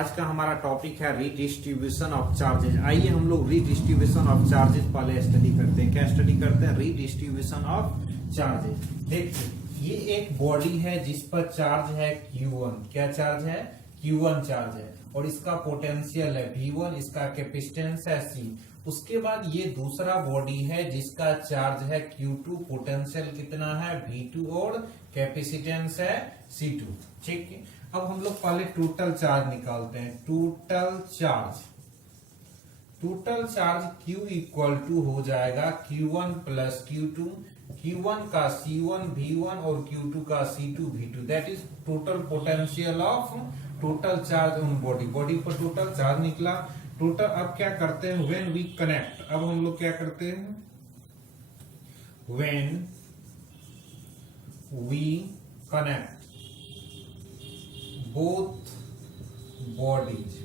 आज का हमारा टॉपिक है रीडिस्ट्रीब्यूशन ऑफ चार्जेज। आइए हम लोग रीडिस्ट्रीब्यूशन ऑफ चार्जेज पहले स्टडी करते हैं। क्या स्टडी करते हैं? Redistribution of charges. देखिए ये एक बॉडी है जिस पर चार्ज है Q1। क्या चार्ज है? Q1 चार्ज है और इसका पोटेंशियल है V1, इसका कैपेसिटेंस है C। उसके बाद ये दूसरा बॉडी है जिसका चार्ज है Q2, पोटेंशियल कितना है V2 और कैपेसिटेंस है C2। ठीक है, अब हम लोग पहले टोटल चार्ज निकालते हैं। Total charge Q equal to हो जाएगा Q1 प्लस Q2, Q1 का C1 V1 और Q2 का C2 V2। That is total potential of total charge on body. Body पर टोटल चार्ज निकला। टोटल अब क्या करते हैं? व्हेन वी कनेक्ट, अब हम लोग क्या करते हैं? When we connect both bodies,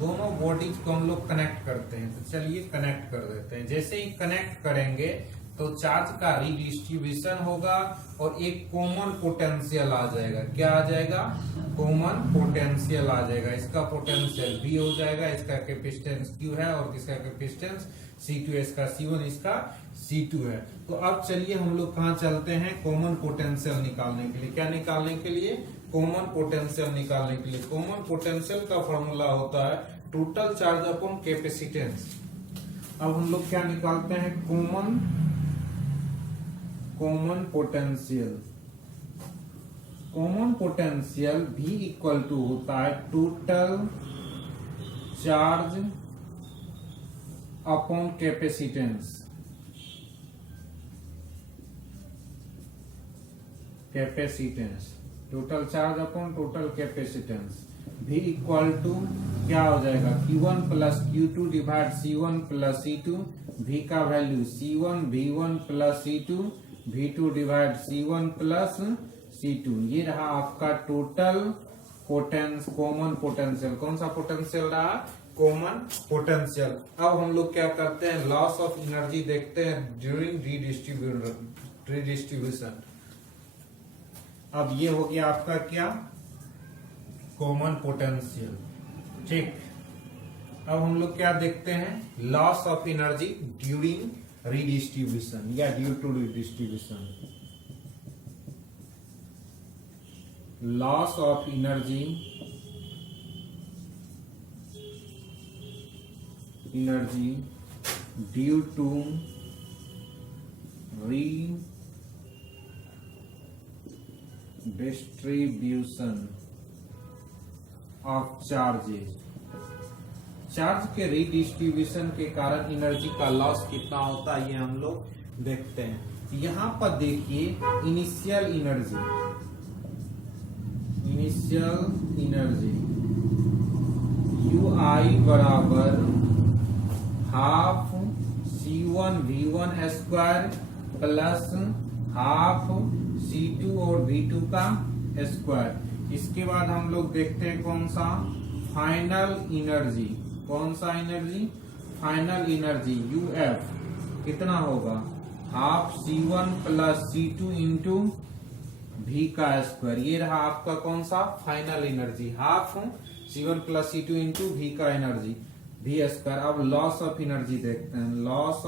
दोनों बॉडीज को हम लोग कनेक्ट करते हैं। तो चलिए कनेक्ट कर देते हैं। जैसे ही कनेक्ट करेंगे तो चार्ज का रीडिस्ट्रीब्यूशन होगा और एक कॉमन पोटेंशियल आ जाएगा। क्या आ जाएगा? कॉमन पोटेंशियल आ जाएगा। इसका पोटेंशियल V हो जाएगा, इसका कैपेसिटेंस Q है और इसका कैपेसिटेंस C2 है, इसका C1, इसका C2 है। तो अब चलिए हम लोग कहाँ चलते हैं? कॉमन पोटेंशियल निकालने के लिए। क्या निकालने के लिए? कॉमन पोटेंशियल निकालने के लिए। कॉमन पोटेंशियल का फॉर्मूला होता है टोटल चार्ज अपॉन कैपेसिटेंस। अब हम लोग क्या निकालते हैं? Common potential V equal to होता है total charge upon capacitance. Total charge upon total capacitance. V equal to क्या हो जाएगा? Q1 plus Q2 divide C1 plus C2। V का value C1 V1 plus C2, V2 divide C1 plus C2। ये रहा आपका total common potential. कौन सा potential रहा? Common potential. अब हम लोग क्या करते हैं? लॉस ऑफ एनर्जी देखते हैं ड्यूरिंग रीडिस्ट्रीब्यूशन। अब ये हो गया आपका क्या? Common potential. ठीक, अब हम लोग क्या देखते हैं? Loss of energy during redistribution या due to redistribution. Loss of energy due to redistribution of charges. Charge के रीडिस्ट्रीब्यूशन के कारण एनर्जी का लॉस कितना होता है ये हम लोग देखते हैं। यहां पर देखिए इनिशियल एनर्जी UI बराबर half C1 V1 square plus half C2 और V2 का स्क्वायर। इसके बाद हम लोग देखते हैं कौन सा? Final energy. कौन सा एनर्जी? फाइनल एनर्जी UF कितना होगा? Half C1 plus C2 into V का स्क्वायर। ये रहा आपका कौन सा? Final energy. Half C1 plus C2 into V का एनर्जी V स्क्वायर। अब लॉस ऑफ एनर्जी देखते हैं। लॉस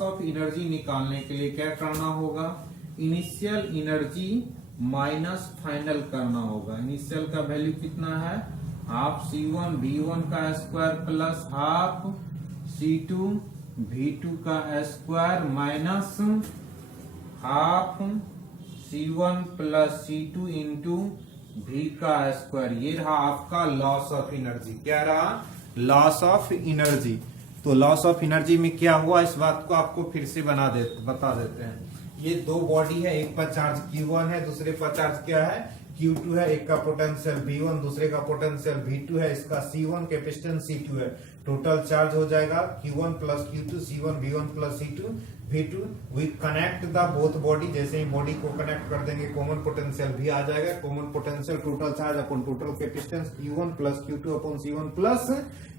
ऑफ एनर्जी निकालने के लिए क्या करना होगा? इनिशियल एनर्जी माइनस फाइनल करना होगा। इनिशियल का वैल्यू कितना है? हाफ C1 V1 का square plus half C2 V2 का square minus half C1 plus C2 into V का स्क्वायर। ये रहा आपका लॉस ऑफ एनर्जी। क्या रहा? Loss of energy. तो लॉस ऑफ एनर्जी में क्या हुआ इस बात को आपको फिर से बता देते हैं। ये दो बॉडी है, एक पर चार्ज Q1 है, दूसरे पर चार्ज क्या है? Q2 है। एक का पोटेंशियल V1, दूसरे का पोटेंशियल V2 है, इसका C1 कैपेसिटेंस C2 है। टोटल चार्ज हो जाएगा Q1 plus Q2 C1 V1 plus C2 V2। We connect the both body. जैसे ही बॉडी को कनेक्ट कर देंगे कॉमन पोटेंशियल भी आ जाएगा। Common potential total charge upon total capacitance Q1 plus Q2 upon C1 plus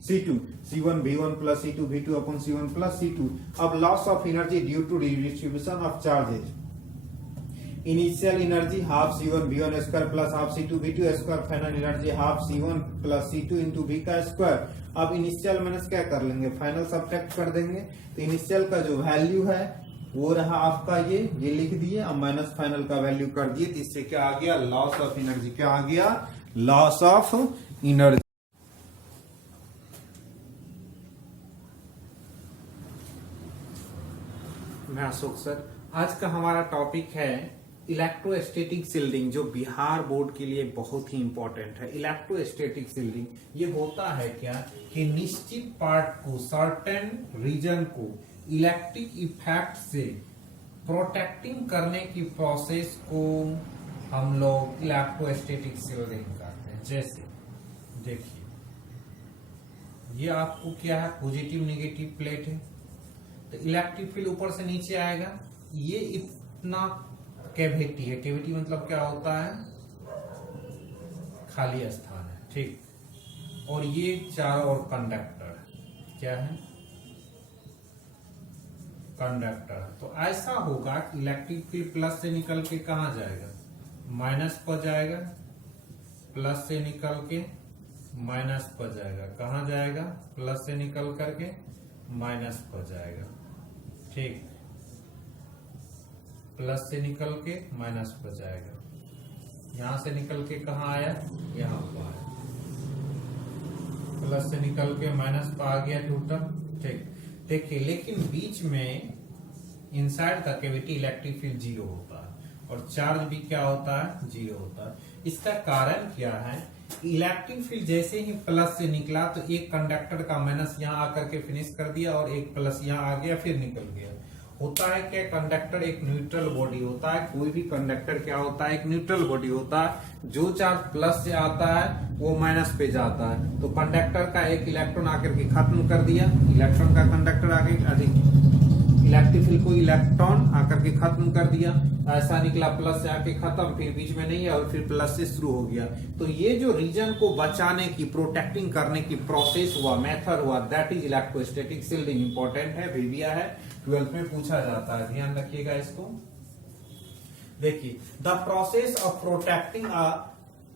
C2, C1 V1 plus C2 V2 upon C1 plus C2। अब loss of energy due to distribution of charges. Initial energy half C1 V1 square plus half C2 V2 square, final energy half C1 plus C2 into V का square. अब initial minus क्या कर लेंगे, final subtract कर देंगे। तो initial का जो वैल्यू है वो रहा आपका ये लिख दिए, अब माइनस फाइनल का वैल्यू कर दिए। तो इससे क्या आ गया, लॉस ऑफ एनर्जी। क्या आ गया, लॉस ऑफ एनर्जी। मैं अशोक सर, आज का हमारा टॉपिक है इलेक्ट्रोस्टैटिक शिल्डिंग, जो बिहार बोर्ड के लिए बहुत ही इंपॉर्टेंट है। इलेक्ट्रोस्टैटिक शिल्डिंग ये होता है क्या कि निश्चित पार्ट को, सर्टेन रीजन को इलेक्ट्रिक इफेक्ट से प्रोटेक्टिंग करने की प्रोसेस को हम लोग इलेक्ट्रोस्टैटिक शिल्डिंग करते हैं। जैसे देखिए, ये आपको क्या है, पॉजिटिव नेगेटिव प्लेट है, तो इलेक्ट्रिक फील्ड ऊपर से नीचे आएगा। ये इतना कैविटी है, कैविटी मतलब क्या होता है, खाली स्थान है, ठीक। और ये चारों ओर कंडक्टर है, क्या है, कंडक्टर। तो ऐसा होगा कि इलेक्ट्रिक फील्ड प्लस से निकल के कहा जाएगा, माइनस पर जाएगा, प्लस से निकल के माइनस पर जाएगा, कहा जाएगा, प्लस से निकल करके माइनस पर जाएगा, ठीक। प्लस से निकल के माइनस पर जाएगा, यहां से निकल के कहा आया, यहां पर आया, प्लस से निकल के माइनस पर आ गया टोटल, ठीक। देखिए, लेकिन बीच में inside the cavity electric field 0 होता है और चार्ज भी क्या होता है, 0 होता है। इसका कारण क्या है, इलेक्ट्रिक फील्ड जैसे ही प्लस से निकला तो एक कंडक्टर का माइनस यहाँ आकर के फिनिश कर दिया और एक प्लस यहाँ आ गया, फिर निकल गया। होता है क्या, कंडक्टर एक न्यूट्रल बॉडी होता है, कोई भी कंडक्टर क्या होता है, एक न्यूट्रल बॉडी होता है। जो चार्ज प्लस से आता है वो माइनस पे जाता है, तो कंडक्टर का एक इलेक्ट्रॉन आकर के खत्म कर दिया, इलेक्ट्रॉन का कंडक्टर आगे इलेक्ट्रिक फील्ड को इलेक्ट्रॉन आकर के खत्म कर दिया। ऐसा निकला, प्लस से आके खत्म, फिर बीच में नहीं है और फिर प्लस से शुरू हो गया। तो ये जो रीजन को बचाने की, प्रोटेक्टिंग करने की प्रोसेस हुआ, मेथड हुआ, that is electrostatic shielding. Important है, भीविया है, 12th में पूछा जाता है, ध्यान रखिएगा इसको। देखिए, the process of protecting a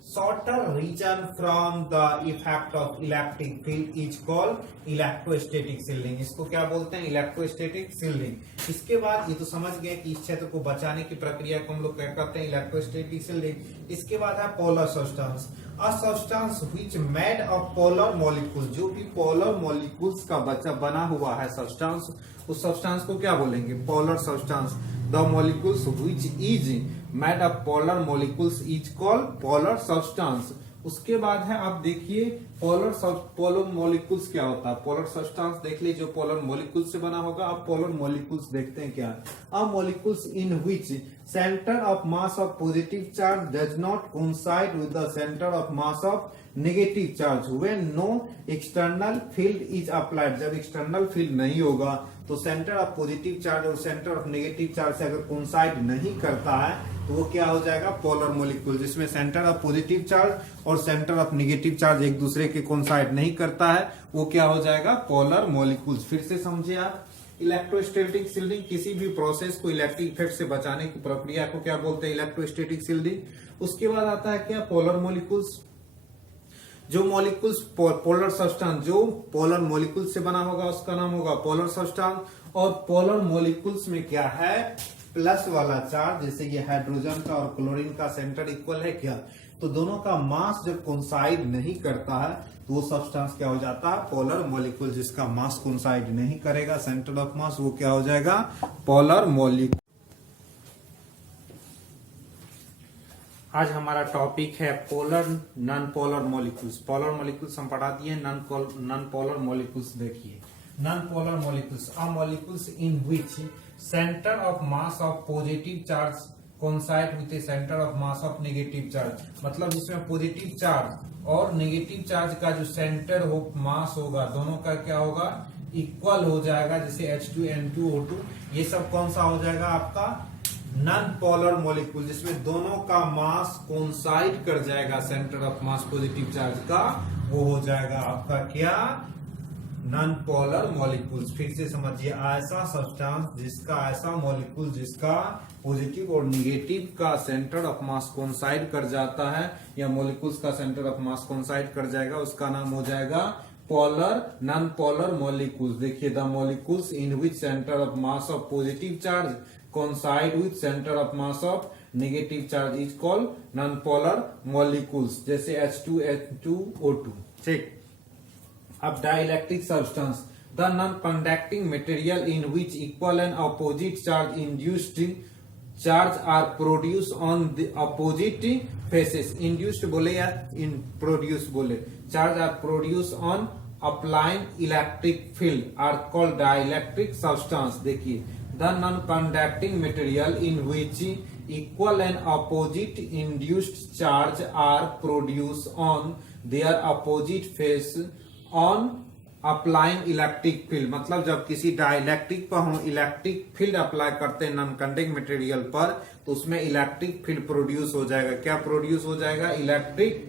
shorter region from the effect of electric field is called electrostatic shielding। इसको क्या बोलते हैं, इलेक्ट्रोस्टैटिक शिल्डिंग। इसके बाद ये तो समझ गए कि इस क्षेत्र को बचाने की प्रक्रिया को हम लोग क्या कहते हैं, इलेक्ट्रोस्टैटिक शिल्डिंग। इसके बाद है polar substance, a substance which made of polar molecule, जो भी पोलर मॉलिक्यूल्स का बना हुआ है सब्सटेंस, उस सब्सटेंस को क्या बोलेंगे, polar substance. The molecules which is made of polar molecules is called polar substance. उसके बाद है, आप देखिए, पोलर मॉलिक्यूल्स क्या होता है, पोलर सब्सटेंस देख लीजिए, जो पोलर मॉलिक्यूल्स से बना होगा। अब पोलर मॉलिक्यूल्स देखते हैं क्या, अब molecules in which centre of mass of positive charge does not coincide with the centre of mass of negative charge when no external field is applied. जब एक्सटर्नल फील्ड नहीं होगा तो सेंटर ऑफ पॉजिटिव चार्ज और centre of negative charge से अगर coincide नहीं करता है तो वो क्या हो जाएगा, पोलर मॉलिक्यूल, जिसमें सेंटर ऑफ पॉजिटिव चार्ज और सेंटर ऑफ नेगेटिव चार्ज एक दूसरे के कोइंसाइड नहीं करता है, वो क्या हो जाएगा, पोलर मॉलिक्यूल्स। फिर से समझिए आप, इलेक्ट्रोस्टैटिक शिल्डिंग, किसी भी प्रोसेस को इलेक्ट्रिक इफेक्ट से बचाने की प्रक्रिया को क्या बोलते हैं, इलेक्ट्रोस्टैटिक शिल्डिंग। उसके बाद आता है क्या, पोलर मॉलिक्यूल्स। जो मॉलिक्यूल्स पोलर सब्सटेंस, जो पोलर मॉलिक्यूल से बना होगा उसका नाम होगा पोलर सब्सटेंस। और पोलर मॉलिक्यूल्स में क्या है, प्लस वाला चार्ज, जैसे ये हाइड्रोजन का और क्लोरीन का सेंटर इक्वल है क्या, तो दोनों का मास जब कोइंसाइड नहीं करता है तो वो सब्सटेंस क्या हो जाता है, पोलर मॉलिक्यूल। जिसका मास कोइंसाइड नहीं करेगा, सेंटर ऑफ मास, वो क्या हो जाएगा, पोलर मॉलिक्यूल। आज हमारा टॉपिक है polar non polar molecules. Polar molecules हम पढ़ा दिए, नॉन पोलर मॉलिक्यूल्स देखिए। Non polar molecules are molecules in which centre of mass of positive charge coincide with the centre of mass of negative charge. मतलब जिसमें positive charge और negative charge का जो centre of मास होगा, दोनों का क्या होगा, इक्वल हो जाएगा। जैसे H2N2O2, ये सब कौन सा हो जाएगा आपका, नॉन पोलर मॉलिक्यूल, जिसमें दोनों का मास कोइंसाइड कर जाएगा centre of mass positive charge का, वो हो जाएगा आपका क्या, नॉन पोलर मॉलिक्यूल्स। फिर से समझिए, ऐसा सब्सटेंस जिसका ऐसा मॉलिक्यूल जिसका पॉजिटिव और निगेटिव का सेंटर ऑफ मास कोइंसाइड कर जाता है, या मॉलिक्यूल्स का सेंटर ऑफ मास कोइंसाइड कर जाएगा, उसका नाम हो जाएगा पोलर नॉन पोलर मॉलिक्यूल्स। देखिए, the molecules in which centre of mass of positive charge coincide with centre of mass of negative charge is called non polar molecules, जैसे H2O2। ठीक। अब dielectric substance, the non conducting material in which equal and opposite charge induced charge are produce on the opposite faces. Induced बोले या in produce बोले, charge are produce on applying electric field are called dielectric substance. देखिए, the non conducting material in which equal and opposite induced charge are produced on their opposite face on applying electric field। मतलब जब किसी dielectric पर हम electric field apply करते हैं non conducting material पर, तो उसमें इलेक्ट्रिक फील्ड प्रोड्यूस हो जाएगा। क्या प्रोड्यूस हो जाएगा? Electric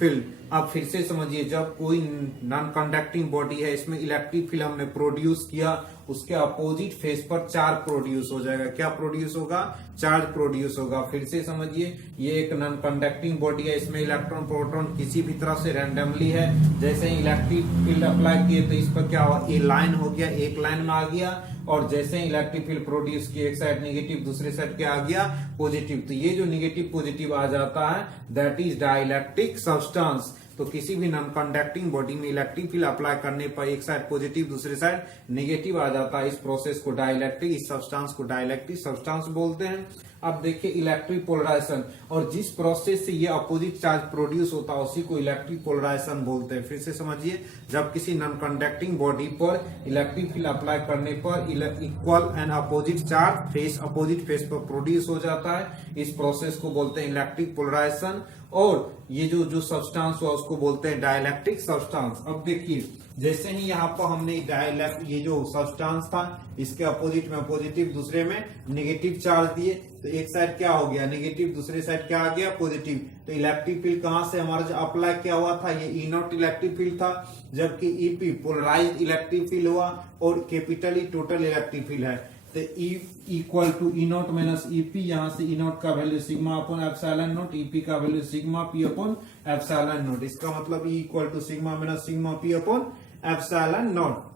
field. अब फिर से समझिए, जब कोई नॉन कंडक्टिंग बॉडी है, इसमें इलेक्ट्रिक फील्ड हमने प्रोड्यूस किया, उसके अपोजिट फेस पर चार्ज प्रोड्यूस हो जाएगा। क्या प्रोड्यूस होगा? चार्ज प्रोड्यूस होगा। फिर से समझिए, ये एक नॉन कंडक्टिंग बॉडी है, इसमें इलेक्ट्रॉन प्रोटॉन किसी भी तरह से रैंडमली है। जैसे ही इलेक्ट्रिक फील्ड अप्लाई किए तो इस पर क्या हुआ? ए लाइन हो गया, एक लाइन में आ गया, और जैसे ही इलेक्ट्रिक फील्ड प्रोड्यूस किए, एक साइड नेगेटिव, दूसरे साइड क्या आ गया? पॉजिटिव। तो ये जो नेगेटिव पॉजिटिव आ जाता है, दैट इज डाइलेक्ट्रिक सब्सटेंस। तो किसी भी नॉन कंडक्टिंग बॉडी में इलेक्ट्रिक फील्ड अप्लाई करने पर एक साइड पॉजिटिव, दूसरे साइड नेगेटिव आ जाता है। इस प्रोसेस को डाइलेक्ट्रिक, इस सब्सटेंस को डाइलेक्ट्रिक सब्सटेंस बोलते हैं। अब देखिए, इलेक्ट्रिक पोलराइजेशन, और जिस प्रोसेस से ये अपोजिट चार्ज प्रोड्यूस होता है उसी को इलेक्ट्रिक पोलराइजेशन बोलते हैं। फिर से समझिए, जब किसी नॉन कंडक्टिंग बॉडी पर इलेक्ट्रिक फील्ड अप्लाई करने पर equal and opposite charge opposite face पर प्रोड्यूस हो जाता है, इस प्रोसेस को बोलते हैं इलेक्ट्रिक पोलराइजेशन। और ये जो सब्सटेंस हुआ उसको बोलते हैं डाइलेक्ट्रिक सब्सटेंस। अब देखिए, जैसे ही यहाँ पर हमने ये जो सब्सटेंस था, इसके अपोजिट में पॉजिटिव, दूसरे में नेगेटिव चार्ज दिए, तो एक साइड क्या हो गया? नेगेटिव, दूसरे साइड क्या आ गया? पॉजिटिव। तो इलेक्ट्रिक फील्ड कहां से हमारा जो अप्लाई किया हुआ था, ये ई नॉट इलेक्ट्रिक फील्ड था, जबकि ईपी पोलराइज्ड इलेक्ट्रिक फील्ड हुआ, और capital E total electric field है। तो E equal to E naught minus EP, यहाँ से ई नॉट का value sigma upon epsilon naught, EP का value sigma P upon epsilon naught. इसका मतलब E equal to sigma minus sigma P upon epsilon naught.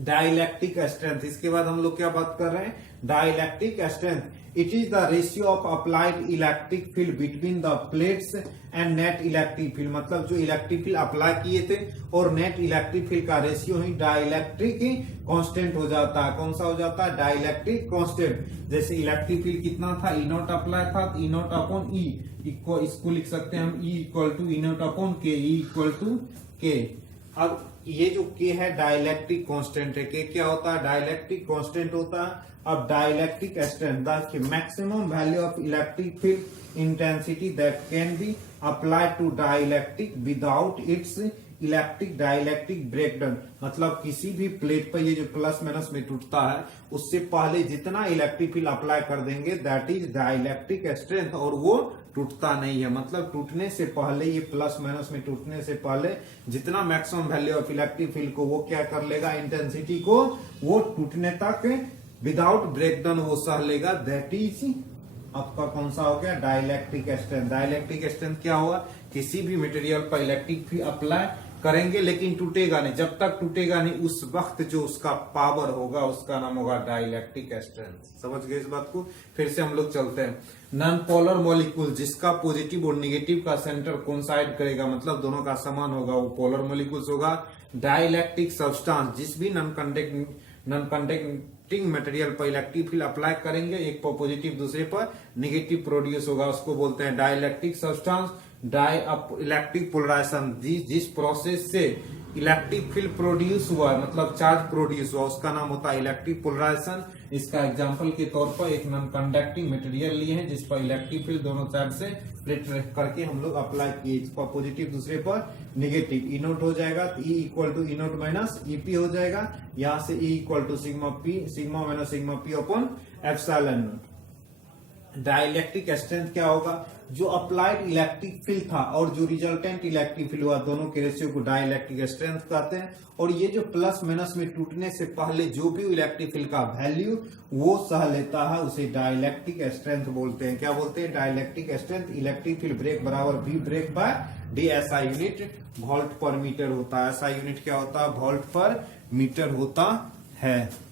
Dielectric strength, इसके बाद हम लोग क्या बात कर रहे हैं? Dielectric strength, it is the ratio of applied electric field between the plates and net electric field. मतलब जो इलेक्ट्रिक फील्ड अप्लाई किए थे और नेट इलेक्ट्रिक फील्ड का रेशियो ही डाइलेक्ट्रिक कांस्टेंट हो जाता है। कौन सा हो जाता है? Dielectric constant. जैसे इलेक्ट्रिक फील्ड कितना था? ई नॉट अप्लाई था, ई नॉट अपॉन ई, इसको लिख सकते हैं हम E equal to E naught upon K, E equal to K. अब ये जो के है डाइलेक्ट्रिक कांस्टेंट है। के क्या होता है? डाइलेक्ट्रिक कांस्टेंट होता है। अब dielectric strength, the maximum value of electric field intensity that can be applied to dielectric without its electric dielectric breakdown. मतलब किसी भी प्लेट पर ये जो प्लस माइनस में टूटता है, उससे पहले जितना इलेक्ट्रिक फील्ड अप्लाई कर देंगे, दैट इज डाइलेक्ट्रिक स्ट्रेंथ, और वो टूटता नहीं है। मतलब टूटने से पहले, ये प्लस माइनस में टूटने से पहले जितना maximum value of electric field को वो क्या कर लेगा? इंटेंसिटी को वो टूटने तक विदाउट ब्रेकडाउन वो सह लेगा। दैट इज आपका कौन सा हो गया? Dielectric strength. डाइलेक्ट्रिक स्ट्रेंथ क्या हुआ? किसी भी मटेरियल पर इलेक्ट्रिक फील्ड अप्लाई करेंगे लेकिन टूटेगा नहीं। जब तक टूटेगा नहीं, उस वक्त जो उसका पावर होगा उसका नाम होगा डाइलेक्ट्रिक स्ट्रेंथ। समझ गए इस बात को? फिर से हम लोग चलते हैं। नॉन पोलर मॉलिक्यूल जिसका पॉजिटिव और नेगेटिव का सेंटर कोइंसाइड करेगा, मतलब दोनों का समान होगा, वो पोलर मॉलिक्यूल्स होगा। डाइलेक्ट्रिक सब्सटेंस, जिस भी नॉन कंडक्टिंग मटेरियल पर इलेक्ट्रिक फील्ड अप्लाई करेंगे, एक पर पॉजिटिव दूसरे पर नेगेटिव प्रोड्यूस होगा, उसको बोलते हैं डाइलेक्ट्रिक सब्सटेंस। इलेक्ट्रिक पोलराइजेशन, जिस प्रोसेस से इलेक्ट्रिक फील्ड प्रोड्यूस हुआ है, मतलब चार्ज प्रोड्यूस हुआ, उसका नाम होता है इलेक्ट्रिक पोलराइजेशन। इसका एग्जांपल के तौर पर एक नॉन कंडक्टिंग मटेरियल लिए हैं जिस पर इलेक्ट्रिक फील्ड दोनों साइड से प्लेट करके हम लोग अप्लाई किए, इस पर पॉजिटिव दूसरे पर नेगेटिव। ई नोट हो जाएगा तो E equal to E naught minus EP हो जाएगा। यहाँ से E equal to sigma P, sigma minus sigma P upon epsilon naught. Dielectric strength क्या होगा, जो अप्लाइड इलेक्ट्रिक फील्ड था और जो रिजल्टेंट इलेक्ट्रिक फील्ड हुआ, दोनों के रेशियो को डाइलेक्ट्रिक स्ट्रेंथ कहते हैं। और ये जो प्लस माइनस में टूटने से पहले जो भी इलेक्ट्रिक फील्ड का वैल्यू वो सह लेता है, उसे डाइलेक्ट्रिक स्ट्रेंथ बोलते हैं। क्या बोलते हैं? Dielectric strength. Electric field break बराबर बी ब्रेक बाय डी। ऐसा यूनिट वोल्ट पर मीटर होता है। ऐसा यूनिट क्या होता है? वोल्ट पर मीटर होता है।